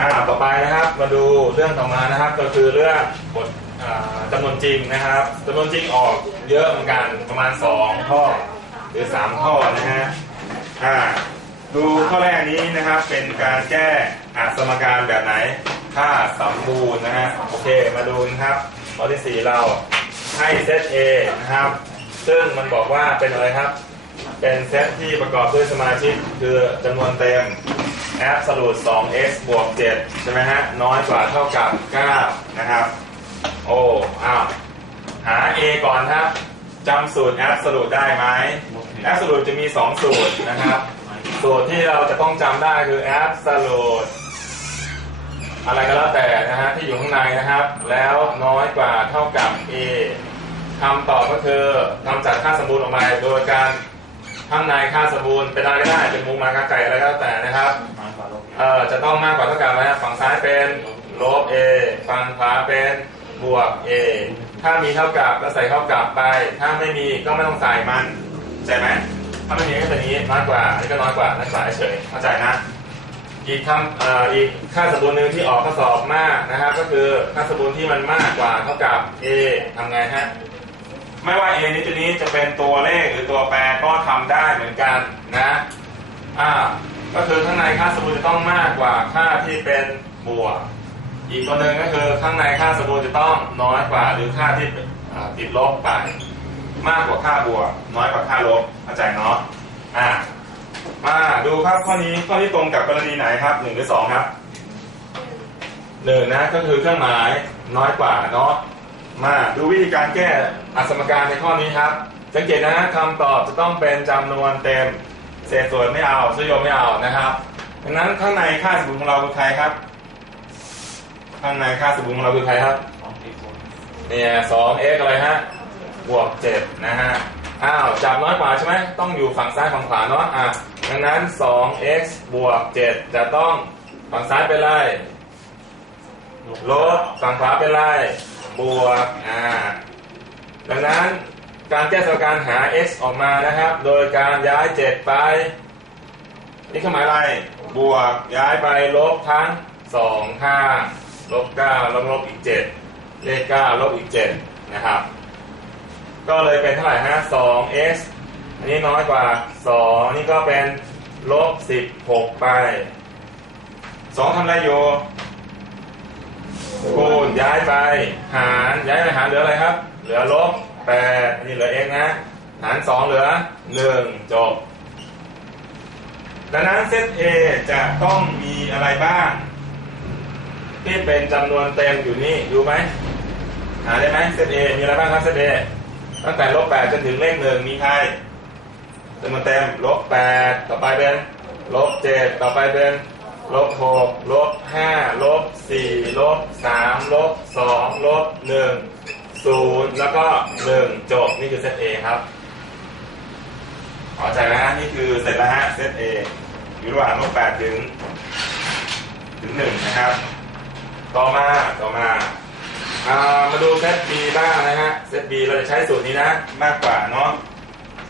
อ่าต่อไปนะครับมาดูเรื่องต่อมานะครับ ก็คือเรื่องบทจำนวนจริงนะครับจำนวนจริงออกเยอะเหมือนกันประมาณ2ข้อหรือ3ข้อนะฮะอ่าดูข้อแรกนี้นะครับเป็นการแก้อาสมการแบบไหนค่าสมบูรณ์นะฮะโอเคมาดูนะครับข้อที่ 4 เราให้เซต A นะครับ ซึ่งมันบอกว่าเป็นอะไรครับ เป็นเซตที่ประกอบด้วยสมาชิกคือจำนวนเต็ม absolute 2x บวก 7 ใช่ไหมฮะ น้อยกว่าเท่ากับ 9 นะครับ โอ้อ้าว หา a ก่อนครับจำสูตร absolute ได้ไหม absolute จะมี 2 สูตรนะครับ สูตรที่เราจะต้องจำได้คือ absolute อะไรก็แล้วแต่นะฮะที่อยู่ข้างในนะครับ แล้วน้อยกว่าเท่ากับ a คำตอบก็คือทำจากค่าสมบูรณ์ออกมาโดยการข้างในค่าสมบูรณ์เป็นอะไรก็ได้เป็นมูลมากาไก่อะไรก็แล้วแต่นะครับ จะต้องมากกว่าเท่ากับนะฝั่งซ้ายเป็นลบ a ฝั่งขวาเป็นบวก a ถ้ามีเท่ากับก็ใส่เท่ากับไป ถ้าไม่มีก็ไม่ต้องใส่มันเข้าใจไหมถ้าไม่มีก็เป็นนี้น้อยกว่าอันนี้ก็น้อยกว่านักศึกษาเฉยเข้าใจนะ อีกคำออีกค่าสมบูรณ์หนึ่งที่ออกข้อสอบมากนะครับ ก็คือค่าสมบูรณ์ที่มันมากกว่าเท่ากับ a ทำไงฮะไม่ว่า a นี้ตัวนี้จะเป็นตัวเลขหรือตัวแปรก็ทำได้เหมือนกันนะอ่า ก็คือข้างในค่าสมบูรณ์จะต้องมากกว่าค่าที่เป็นบวก อีกตัวหนึ่งก็คือข้างในค่าสมบูรณ์จะต้องน้อยกว่าหรือค่าที่ติดลบไป มากกว่าค่าบวก น้อยกว่าค่าลบเข้าใจเนาะอ่ามาดูครับข้อนี้ข้อที่ตรงกับกรณีไหนครับหนึ่งหรือสองครับหนึ่งนะก็คือเครื่องหมายน้อยกว่าเนาะมาดูวิธีการแก้อสมการในข้อนี้ครับ สังเกตนะคำตอบจะต้องเป็นจำนวนเต็ม เศษส่วนไม่เอาสุโยมไม่เอานะครับดังนั้นข้างในค่าสมบูรณ์ของเราคือใครครับ ข้างในค่าสมบูรณ์ของเราคือใครครับเนี่ยสองเอ็กอะไรฮะบวกเจ็ดนะฮะอ้าวจับน้อยกว่าใช่ไหมต้องอยู่ฝั่งซ้ายฝั่งขวาเนาะอะดังนั้น 2x บวก 7 จะต้องฝั่งซ้ายเป็นไรลบฝั่งขวาเป็นไรบวกอ่าดังนั้น การแก้สมการหา x ออกมานะครับ โดยการย้าย 7 ไป นี่คือหมายอะไร บวกย้ายไปลบทั้ง2 5ลบ9ลบลบอีก 7 เลข9ลบอีก 7 นะครับ ก็เลยเป็นเท่าไหร่ฮะ 2x อันนี้น้อยกว่า 2 นี่ก็เป็นลบ 16 ไป 2ทำอะไรอยู่คูณย้ายไป หารย้ายไปหารเหลืออะไรครับ เหลือลบ แปดนนี้เหลือ x นะ หารสองเหลือหนึ่งจบ ดังนั้นเซต A จะต้องมีอะไรบ้าง ที่เป็นจำนวนเต็มอยู่นี่ดูไหมหาได้ไหมเซต A มีอะไรบ้างครับเซต A ตั้งแต่ลบแปดจนถึงเลขหนึ่งมีใครจำนวนเต็มลบแปดต่อไปเป็นลบเจ็ดต่อไปเป็นลบหกลบห้าลบสี่ลบสามลบสองลบหนึ่ง ศูนย์แล้วก็หนึ่งจบนี่คือเซต A ครับเข้าใจไหมฮะนี่คือเสร็จแล้วฮะเซต A อยู่ระหว่างลบแปดถึง ถึงหนึ่งนะครับ ต่อมาต่อมาอ่ามาดูเซต B บ้างนะฮะเซต B เราจะใช้สูตรนี้นะมากกว่าเนาะ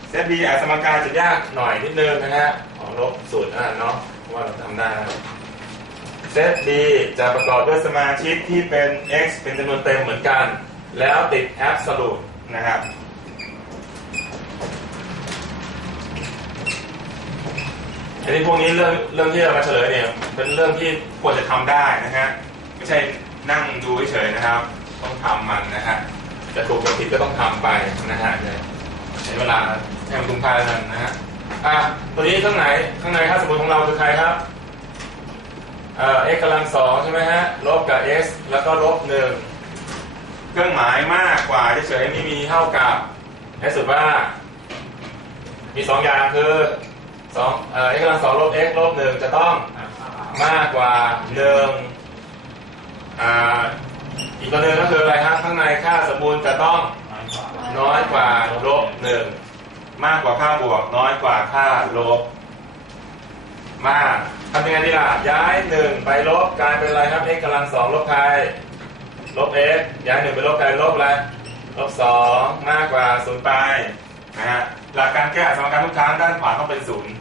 เซต B อาจสมการจะยากหน่อยนิดนึงนะฮะของลบสูตรนั่นเนาะเพราะว่าเราทำได้นะเซต B จะประกอบด้วยสมาชิกที่เป็น x เป็นจำนวนเต็มเหมือนกัน แล้วติด absolute นะครับอันนี้พวกนี้เรื่องเรื่องที่เรามาเฉลยเนี่ย เป็นเรื่องที่ควรจะทำได้นะฮะไม่ใช่นั่งดูเฉยนะครับ ต้องทำมันนะฮะจะถูกจะผิดก็ต้องทำไปนะฮะใช้เวลาให้มันคุ้มค่าแล้วกันนะฮะอะตัวนี้ข้างไหนข้างในค่าสมมติของเราคือใครครับเอ่อ x กำลังสองใช่ไหมฮะลบกับ x แล้วก็ลบหนึ่ง เครื่องหมายมากกว่าเฉยๆไม่มีเท่ากับให้สุดว่า มีสองอย่างคือสองเอ่อ x กำลังสองลบ x ลบหนึ่งจะต้องมากกว่าหนึ่งอ่าอีกตัวหนึ่งก็คืออะไรครับข้างในค่าสมบูรณ์จะต้องน้อยกว่าลบหนึ่งมากกว่าค่าบวก น้อยกว่าค่าลบ มากทำยังไงดีล่ะย้ายหนึ่งไปลบกลายเป็นอะไรครับ x กำลังสองลบใคร ลบ x ย้ายหนึ่งไปลบกลายลบอะไรลบสองมากกว่าศูนย์ไปนะฮะหลักการแก้สมการทุกครั้งด้านขวาต้องเป็นศูนย์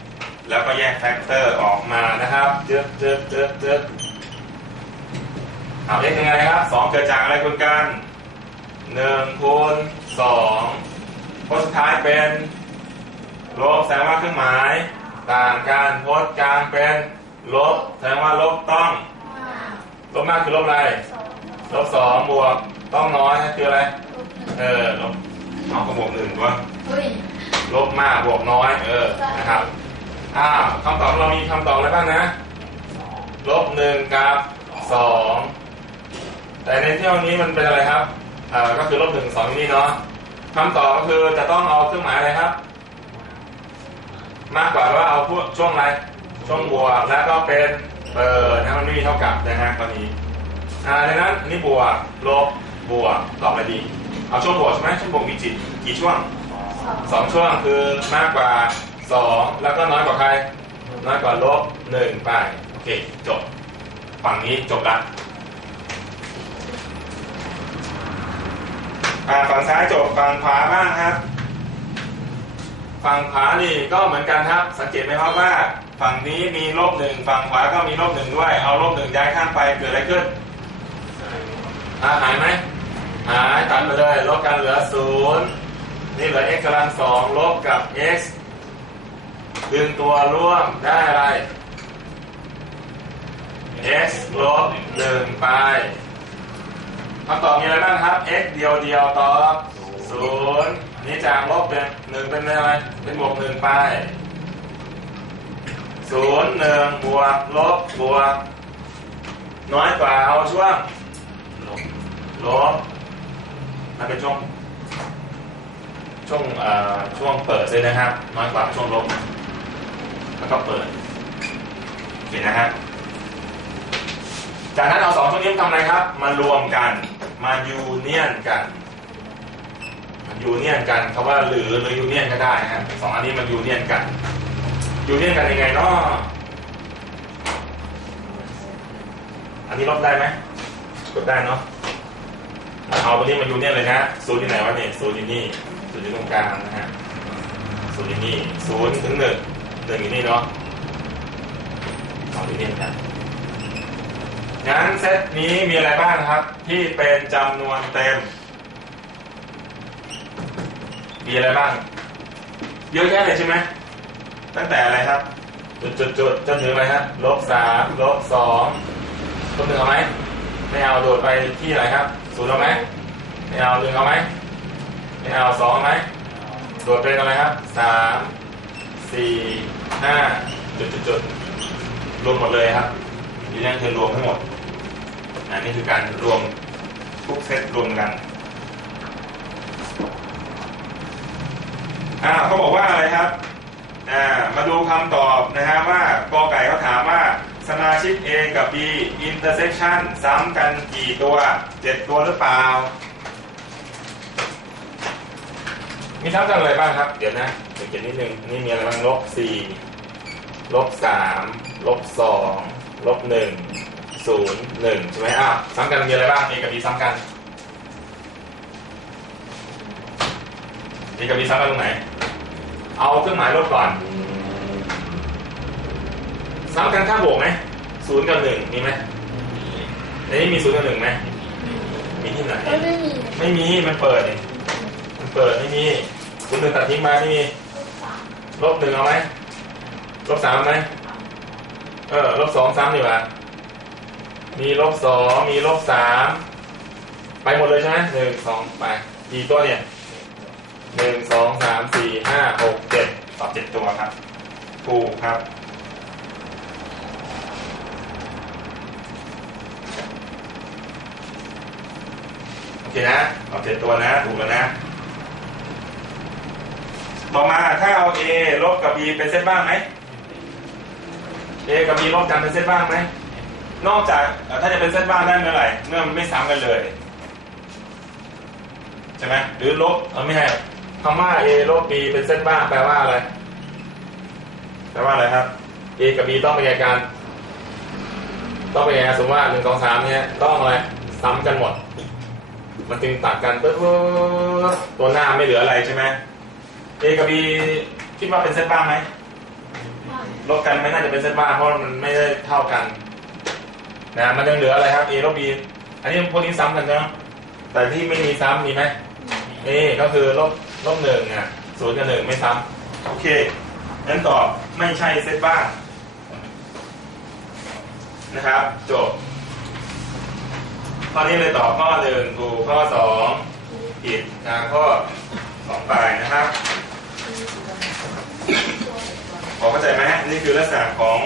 แล้วก็แยกแฟกเตอร์ออกมานะครับเจึ๊บเจึ๊บเจึ๊บเจึ๊บเอา x ยังไงครับสองเกิดจากอะไรคูณกันหนึ่งคูณสองพจน์สุดท้ายเป็นลบแสดงว่าเครื่องหมายต่างกันพจน์กลางเป็นลบแสดงว่าลบต้องลบมากคือลบอะไร ลบสองบวกต้องน้อยนั่นคืออะไร เออลบเอาก็บวกหนึ่งวะลบมากบวกน้อย เออนะครับอ้าวคำตอบของเรามีคำตอบอะไรบ้างนะลบหนึ่งกับสองแต่ในเที่ยวนี้มันเป็นอะไรครับอ่าก็คือลบหนึ่งสองนี่เนาะคำตอบก็คือจะต้องเอาเครื่องหมายอะไรครับ มากกว่าว่าเอาพวกช่วงอะไรช่วงบวกแล้วก็เป็นเออนะมันไม่มีเท่ากับนะฮะตอนนี้ อ่าดังนั้นนี่บวกลบบวกตอบอะไรดีเอาช่วงบวกใช่ไหมช่วงบวกมีจิตกี่ช่วงสองช่วงคือมากกว่าสองแล้วก็น้อยกว่าใคร น้อยกว่าลบหนึ่งไปโอเคจบฝั่งนี้จบละอ่าฝั่งซ้ายจบฝั่งขวาบ้างครับฝั่งขวานี่ก็เหมือนกันครับ สังเกตไหมครับว่า ฝั่งนี้มีลบหนึ่งฝั่งขวาก็มีลบหนึ่งด้วย เอาลบหนึ่งย้ายข้างไปเกิดอะไรขึ้น หายไหมหายตัดไปเลยลบกันเหลือศูนย์นี่เหลือ x กำลังสองลบกับ x ดึงตัวร่วมได้อะไร x ลบหนึ่งไปคำตอบมีอะไรบ้างครับ x เดียวเดียวตอบศูนย์นี่จากลบเป็นหนึ่งเป็นอะไร เป็นบวกหนึ่งไปศูนย์หนึ่งบวกลบบวกน้อยกว่าเอาช่วง ลบมันเป็นช่วง ช่วงเอ่อช่วงเปิดเลยนะครับ น้อยกว่าช่วงลบแล้วก็เปิดโอเคนะฮะจากนั้นเอาสองช่วงนี้มาทำอะไรครับ มารวมกัน มายูเนียนกันมายูเนียนกันคำว่าหรือหรือยูเนียนก็ได้นะฮะสองอันนี้มันยูเนียนกันยูเนียนกันยังไงเนาะอันนี้ลบได้ไหมกดได้เนาะ เอาตัวนี้มายูเนียเลยนะศูนย์ที่ไหนวะเนี่ยศูนย์อยู่นี่ศูนย์อยู่ตรงกลางนะฮะศูนย์อยู่นี่ศูนย์ถึงหนึ่งหนึ่งอยู่นี่เนาะเอายูเนียนกันงั้นเซตนี้มีอะไรบ้างครับ ที่เป็นจำนวนเต็ม มีอะไรบ้าง เยอะแยะเลยใช่ไหมตั้งแต่อะไรครับ จุดจุดจุดจนถึงอะไรฮะลบสามลบสองลบหนึ่งเอาไหมไม่เอาโดดไปที่อะไรครับ ศูนย์เอาไหมไม่เอาหนึ่งเอาไหมไม่เอาสองเอาไหมโดดเป็นอะไรครับสามสี่ห้าจุดจุดจุดรวมหมดเลยครับนี่นั่นคือรวมทั้งหมดอันนี้คือการรวมทุกเซตรวมกันอ่าเขาบอกว่าอะไรครับอ่ามาดูคำตอบนะฮะว่ากอไก่เขาถามว่า A กับ B intersection ซ้ำกันกี่ตัว7ตัวหรือเปล่า มีซ้ำกันอะไรบ้างครับ เดี๋ยวนะเดี๋ยวเขียนนิดนึงนี่มีอะไรบ้างลบ4ลบ3ลบ2ลบ1 0 1ใช่ไหมอ้าวซ้ำกันมีอะไรบ้าง A กับ B ซ้ำกัน A กับ B ซ้ำกันตรงไหน เอาเครื่องหมายลบก่อนซ้ำกันค่าบวกไหม ศูนย์กับหนึ่งมีไหมในนี้มีศูนย์กับหนึ่งไหมมีที่ไหนไม่มีไม่มีมันเปิดนี่มันเปิดไม่มีศูนย์หนึ่งตัดทิ้งมาไม่มีลบหนึ่งเอาไหมลบสามเอาไหมเออลบสองซ้ำดีกว่ามีลบสองมีลบสามไปหมดเลยใช่ไหมหนึ่งสองไปกี่ตัวเนี่ยหนึ่งสองสามสี่ห้าหกเจ็ดตอบเจ็ดตัวครับถูกครับ เคนะตอบเจ็ดตัวนะ ถูกแล้วนะ ต่อมาถ้าเอา A ลบกับ B เป็นเซตบ้างไหม A กับ B ลบกันเป็นเซตบ้างไหม นอกจากถ้าจะเป็นเซตบ้างได้เมื่อไหร่เมื่อมันไม่ซ้ำกันเลยใช่ไหมหรือลบเออไม่ใช่คำว่า A ลบ B เป็นเซตบ้างแปลว่าอะไรแปลว่าอะไรครับ A กับ B ต้องเป็นไงกันต้องเป็นไงสมมติว่าหนึ่งสองสามเนี่ยต้องอะไรซ้ำกันหมด มันจึงตัดกันปึ๊บปึ๊บตัวหน้าไม่เหลืออะไรใช่ไหม A กับ B คิดว่าเป็นเซตบ้างไหมลบกันไม่น่าจะเป็นเซตบ้างเพราะมันไม่ได้เท่ากันนะมันยังเหลืออะไรครับ A ลบ B อันนี้พวกนี้ซ้ำกันเนาะแต่ที่ไม่มีซ้ำมีไหมนี่ก็คือลบลบหนึ่งอะศูนย์กับหนึ่งไม่ซ้ำโอเคงั้นตอบไม่ใช่เซตบ้างนะครับจบ ข้อนี้เลยตอบข้อหนึ่งถูกข้อสองผิดนะข้อสองไปนะครับพอเข้าใจไหมนี่คือลักษณะของ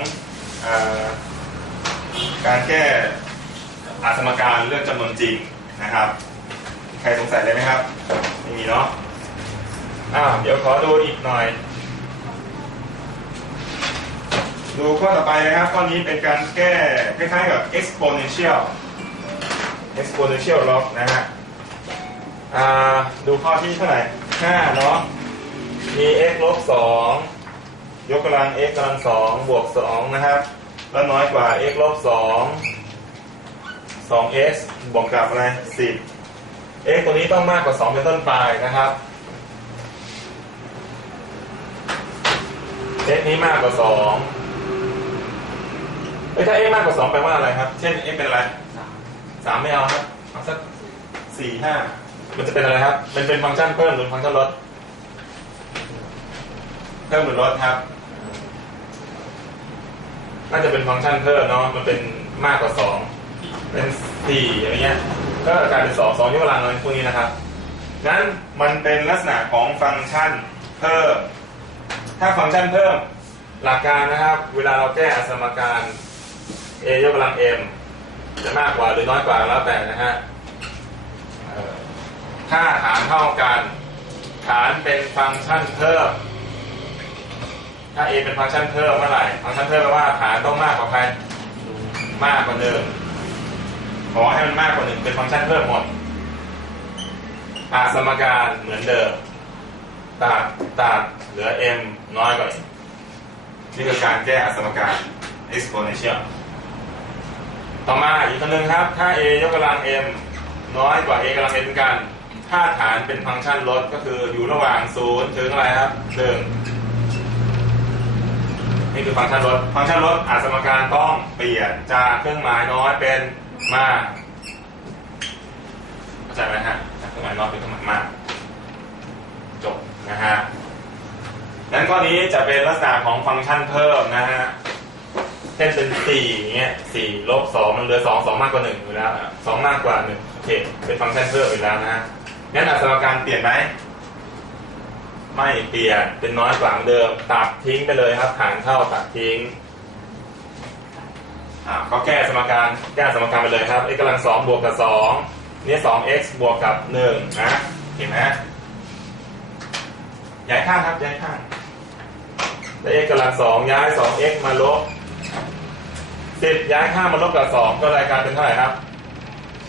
อการแก้อาสมการเรื่องจำนวนจริงนะครับ ใครสงสัยเลยไหมครับไม่มีเนาะอ้าวเดี๋ยวขอดูอีกหน่อย ดูข้อต่อไปนะครับ ข้อนี้เป็นการแก้คล้ายๆกับ exponential exponential log นะฮะอ่าดูข้อที่เท่าไหร่5เนาะมี x ลบ2ยกกำลัง x กำลังสองบวกสองนะครับ แล้วน้อยกว่า x ลบสองสอง x บวกกับอะไรสิบ x ตัวนี้ต้องมากกว่าสองเป็นต้นไปนะครับ x นี้มากกว่าสองเอ้ถ้า x มากกว่าสองแปลว่าอะไรครับ เช่น x เป็นอะไร สามไม่เอาครับเอาสักสี่ห้ามันจะเป็นอะไรครับ มันเป็นฟังก์ชันเพิ่มหรือฟังก์ชันลดเพิ่มหรือลดครับ น่าจะเป็นฟังก์ชันเพิ่มเนาะมันเป็นมากกว่าสองเป็นสี่อะไรเงี้ย ก็กลายเป็นสองสองยกกำลังอะไรพวกนี้นะครับงั้นมันเป็นลักษณะของฟังก์ชันเพิ่ม ถ้าฟังก์ชันเพิ่มหลักการนะครับ เวลาเราแก้สมการ a ยกกำลัง m จะมากกว่าหรือน้อยกว่าแล้วแต่นะฮะถ้าฐานเท่ากัน ฐานเป็นฟังก์ชันเพิ่ม ถ้า a เป็นฟังก์ชันเพิ่มเมื่อไหร่ฟังก์ชันเพิ่มแปลว่าฐานต้องมากกว่าใครมากกว่าหนึ่งขอให้มันมากกว่าหนึ่งเป็นฟังก์ชันเพิ่มหมดอาสมการเหมือนเดิมตัดตัดเหลือ m น้อยกว่านี่คือการแก้อาสมการ exponential ต่อมาอีกคำหนึ่งครับ ถ้า a ยกกำลัง m น้อยกว่า a กำลัง m เหมือนกันถ้าฐานเป็นฟังก์ชันลดก็คืออยู่ระหว่าง0ถึงอะไรครับ1นี่คือฟังก์ชันลดฟังก์ชันลดอาสมการต้องเปลี่ยนจากเครื่องหมายน้อยเป็นมากเข้าใจไหมฮะจากเครื่องหมายน้อยเป็นเครื่องหมายมากจบนะฮะนั้นข้อนี้จะเป็นลักษณะของฟังก์ชันเพิ่มนะฮะ ช่นเป็นสี่อย่างเงี้ยสี่ลบสองมันเหลือสองสองมากกว่าหนึ่งอยู่แล้วสองมากกว่าหนึ่งโอเคเป็นฟังก์ชันเพิ่มอยู่แล้วนะฮะงั้นอัตราการเปลี่ยนไหมไม่เปลี่ยนเป็นน้อยกว่าเดิม ตัดทิ้งไปเลยครับฐานเท่าตัดทิ้งอ่าก็แก้สมการแก้สมการไปเลยครับ x กำลังสองบวกกับสองเนี่ยสอง x บวกกับหนึ่งนะเห็นไหมย้ายข้างครับย้ายข้างแล้ว x กำลังสองย้ายสอง x มาลบ สิบย้ายข้างมาลบกับสองก็รายการเป็นเท่าไหร่ครับ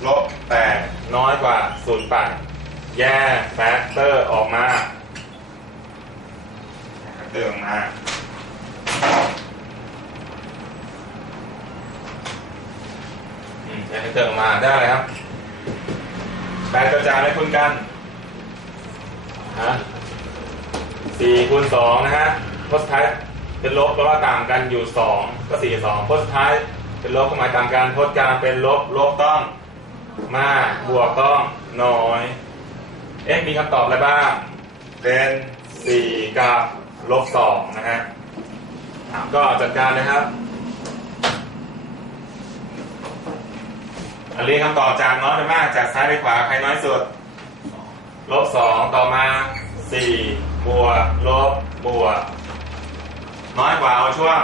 ลบแปดน้อยกว่าศูนย์แปดแยกแฟกเตอร์ออกมาแฟกเตอร์ออกมาอืมแยกแฟกเตอร์ออกมาได้อะไรครับแปดกระจายอะไรคูณกันฮะสี่คูณสองนะฮะพจน์สุดท้าย เป็นลบแปลว่าต่างกันอยู่สองก็สี่สองพจน์สุดท้ายเป็นลบก็หมายต่างกันพจน์กลางเป็นลบลบต้อง มากบวกต้องน้อย เอ๊ะมีคำตอบอะไรบ้าง เป็นสี่กับลบสองนะฮะก็จัดการเลยครับอันนี้คำตอบจากน้อยไปมากจากซ้ายไปขวาใครน้อยสุด ลบสองต่อมาสี่บวกลบบวก น้อยกว่าเอาช่วง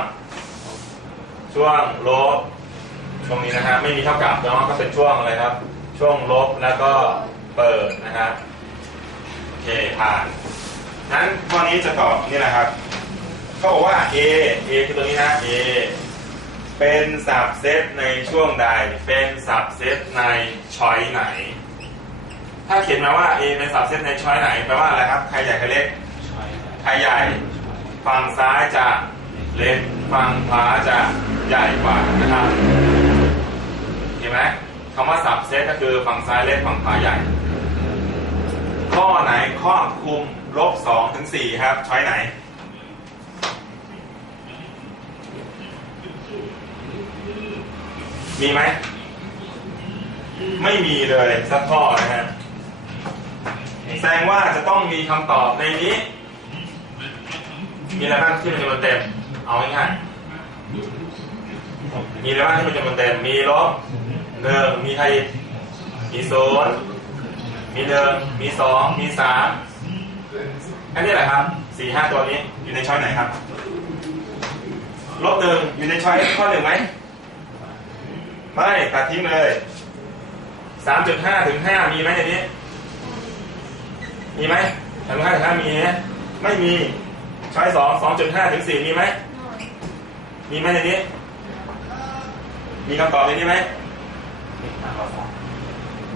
ช่วงลบช่วงนี้นะฮะไม่มีเท่ากับเนาะก็เป็นช่วงอะไรครับ ช่วงลบแล้วก็เปิดนะครับโอเคผ่านนั้นข้อนี้จะตอบนี่แหละครับเขาบอกว่า A A คือตัวนี้นะ A เป็นสับเซตในช่วงใด เป็นสับเซตในช้อยไหน ถ้าเขียนมาว่า A เป็นสับเซตในช้อยไหนแปลว่าอะไรครับ ใครใหญ่ใครเล็ก ใครใหญ่ ฝั่งซ้ายจะเล็กฝั่งขวาจะใหญ่กว่านะครับเห็นไหมคำว่าสับเซตก็คือฝั่งซ้ายเล็กฝั่งขวาใหญ่ ข้อไหนครอบคลุมลบสองถึงสี่ครับช้อยไหนมีไหม ไม่มีเลยสักข้อนะฮะแสดงว่าจะต้องมีคำตอบในนี้ มีอะไรบ้างที่เป็นจำนวนเต็ม เอาง่ายๆมีอะไรบ้างที่เป็นจำนวนเต็ม มีลบหนึ่งมีใครอีกมีศูนย์มีหนึ่งมีสองมีสามอันนี้แหละครับสี่ห้าตัวนี้อยู่ในช้อยไหนครับลบหนึ่งอยู่ในช้อยข้อหนึ่งไหมไม่ตัดทิ้งเลยสามจุดห้าถึงห้ามีไหมในนี้ มีไหมสามจุดห้าถึงห้ามีไหมไม่มี ช้อยสองสองจุดห้าถึงสี่มีไหม มีไหมในนี้ มีคำตอบในนี้ไหม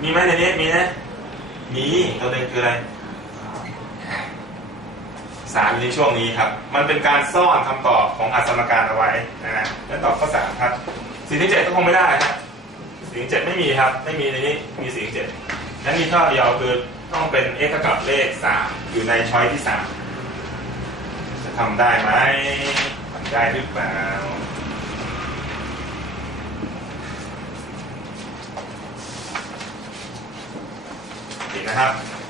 มีไหมในนี้ มีนะ มีตัวหนึ่งคืออะไรสามในช่วงนี้ครับ มันเป็นการซ่อนคำตอบของอัสมการเอาไว้นะฮะแล้วตอบข้อสามครับสี่ถึงเจ็ดก็คงไม่ได้ครับสี่ถึงเจ็ดไม่มีครับ ไม่มีในนี้มีสี่ถึงเจ็ดนั้นมีข้อเดียวคือต้องเป็น x เท่ากับเลขสามอยู่ในช้อยที่สาม จะทำได้ไหมทำได้หรือเปล่าดีนะครับ